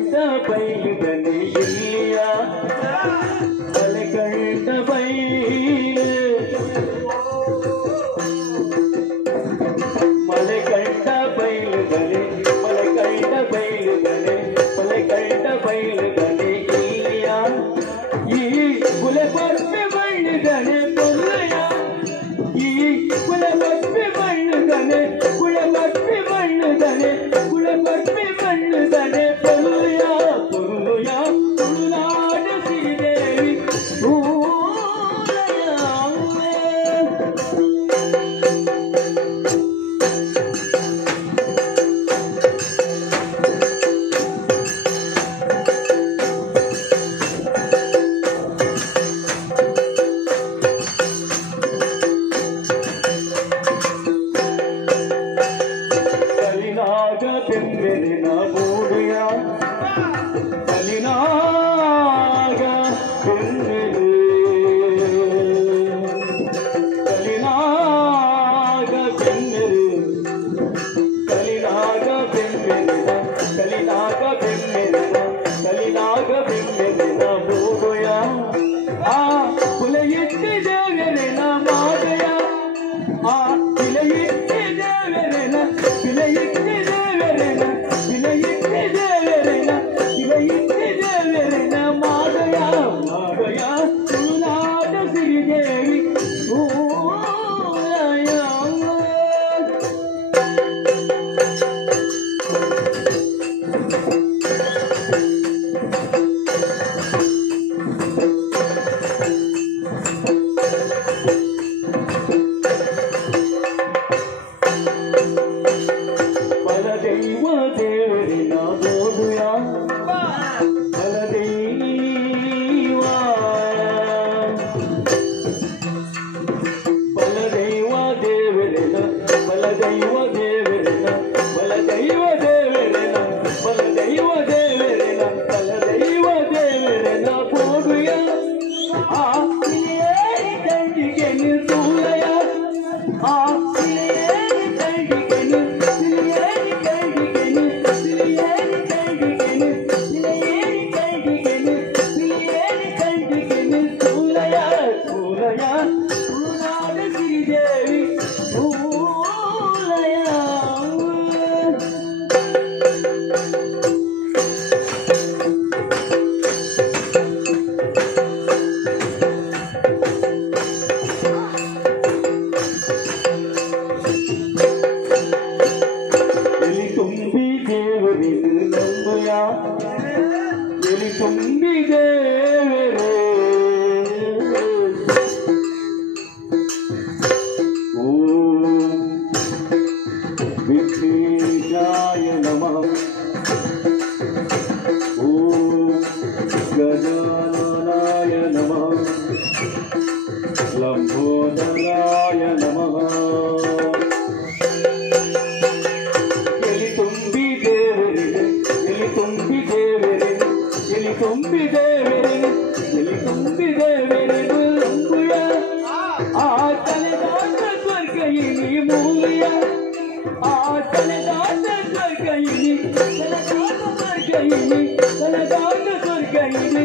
ಕಂಡ ಬೈಲುಗನೆ ಇಲ್ಲಿಯ ಮಲೆ ಕಂಡ ಬೈಲು ಮಲೆ ಕಂಡ ಬೈಲುಗನೆ ಮಲೆ ಕಂಡ ಬೈಲುಗನೆ ಮಲೆ ಕಂಡ ಬೈಲುಗನೆ ಇಲ್ಲಿಯ ಈ ಕುಲೆ ಬರ್ಪೆ ಬೈಲುಗನೆ ಕೊಲ್ಲೆಯ ಈ ಕುಲೆ ಬರ್ಪೆ ಬೈಲುಗನೆ ಕುಲೆ ಬರ್ಪೆ ಬೈಲುಗನೆ ಕುಲೆ ಬರ್ಪೆ ಬೈಲುಗನೆ ಕೊಲ್ಲೆಯ ಕೊಲ್ಲೆಯ ತುಳುನಾಡ ಶ್ರೀದೇವಿ ಕಲಿನಾಗ ಬೆಂಬೆಲಿನ ಮೂಡಿಯ ಕಲಿನಾಗ ಬೆಂಬೆಲೆ ಕಲಿನಾಗ ಬೆಂಬೆಲೆ ಕಲಿನಾಗ ಬೆಂಬೆಲಿನ ಕಲಿನಾಗ ಬೆಂಬೆಲಿನ ಕಲಿನಾಗ ಬೆಂಬೆಲಿನ ಮೂಡಿಯ ಆ ಕುಲೆಯಿಟ್ಟಿದೇವರೆನ ಮಾಡಯ ಆ ವಿಲಯಿಟ್ಟಿದೇವರೆನ ವಿಲಯಿಟ್ಟಿದೇವರೆನ ವಿಲಯಿಟ್ಟಿದೇವರೆನ ವಿಲಯಿಟ್ಟಿದೇವರೆನ ಮಾಡಯ ಮಾಡಯ ತುಳುನಾಡ ಶ್ರೀದೇವಿ ಓಲಯ ಬಲದೈವ ದೇವರಿನ ಬೋಧುಯ ಬಲದೈವ ಬಲದೈವ ದೇವರಿನ ಬಲದೈವ ದೇವರಿನ ಬಲದೈವ ದೇವರಿನ ಬಲದೈವ ದೇವರಿನ ಬಲದೈವ ದೇವರಿನ ಬೋಧುಯ ಆ ಏರಿ ದಂಡಿಗೆ ನಿರ್ದೂಲಯ ಆ ಏರಿ ದಂಡಿಗೆ ತುಳುನಾಡ ಶ್ರೀದೇವಿ ಓಲಯ ಎಲಿ ತುಂಬಿ ದೇವರಿದು ನಂಬುಯ ಎಲಿ ತುಂಬಿ ದೇವರೇ ಓಂ ವಿಘ್ನೇಶಾಯ ನಮಃ ಓಂ ಗಜಾನನಾಯ ನಮಃ ಲಂಬೋದರಾಯ ನಮಃ ಎಲಿ ತುಂಬಿ ದೇವರಿಗೆ ಎಲಿ ತುಂಬಿ ದೇವರಿಗೆ ಎಲಿ ತುಂಬಿ ದೇವರಿಗೆ ಎಲಿ ತುಂಬಿ ದೇವರಿಗೆ ನಂಬುಯ ಆ ತಲೆದಾಟ ಸ್ವರ್ಗ ಇನಿ ಮೂಲಿಯ ಆ ತಲೆದಾಟ ಸ್ವರ್ಗ ಇನಿ ತಲೆದಾಟ ಸ್ವರ್ಗ ಇನಿ ತಲೆದಾಟ ಸ್ವರ್ಗ ಇನಿ